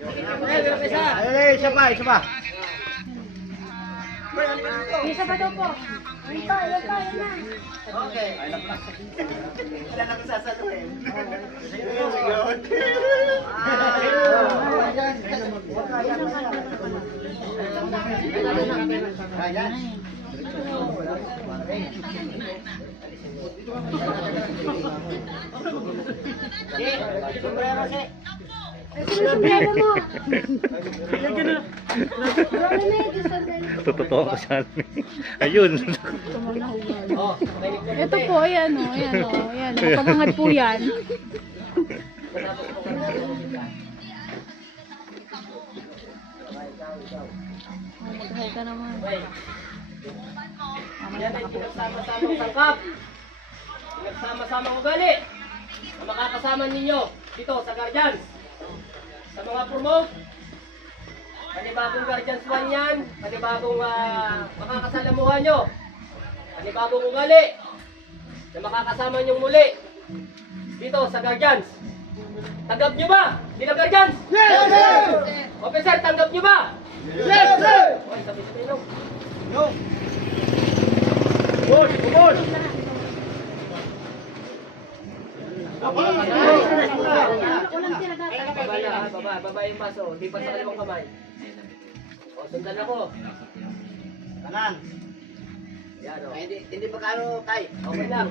Ay, isa pa, isa pa. Isa pa daw po. Yan pa, yan pa, yan na. Okay. Wala nang sasaluhin. Sombrero mo. Totoo ko siya. Ayun. Ito po, ayan o, ayan o, ayan o, pagangat po yan. Maghay ka naman. Yan ay pinagsama-samang sangkap. Pinagsama-samang ugali. Na makakasama ninyo dito sa Guardians. Sa mga promote. Panibagong Guardians 1 yan. Panibagong makakasalamuhan nyo. Panibagong ugali. Na makakasama nyo muli. Dito sa Guardians. Tanggap nyo ba? Bilang Guardians? Yes, sir! Officer, tanggap nyo ba? Yes, sir! Oy, sabi-sabi nyo. No. Push, push. Baba yung paso. Hindi pa sa kalimang kamay. O, sundan ako. Kanan. Yan o. Hindi pa kano tay. Okay lang.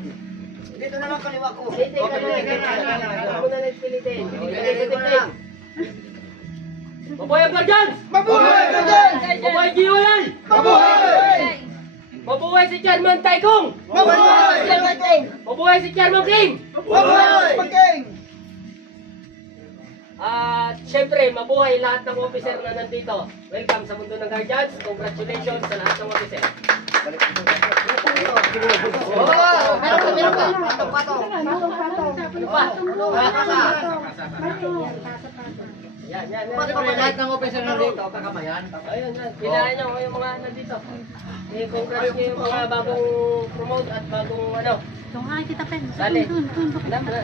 Dito na lang kaliwa ko. Okay, ako na lang pilitin. Pilitin. Mabuhay ang Guardians! Mabuhay ka dyan! Mabuhay GOL! Mabuhay! Mabuhay si Chairman Taikong! Mabuhay! Mabuhay si Chairman King! Mabuhay! Pagking! At syempre, mabuhay lahat ng officer na nandito. Welcome sa mundo ng Guardians. Congratulations sa lahat ng officer. Meron pa. Patong-patong. Ano pa? Yan. Pati pa ba lahat ng officer na dito, kakamayan? Ayun, yan. Kailangan nyo yung mga nandito. Congrats nyo yung mga bagong promote at bagong ano. Ito nga, kita pen. Dali. Dun. Alam na.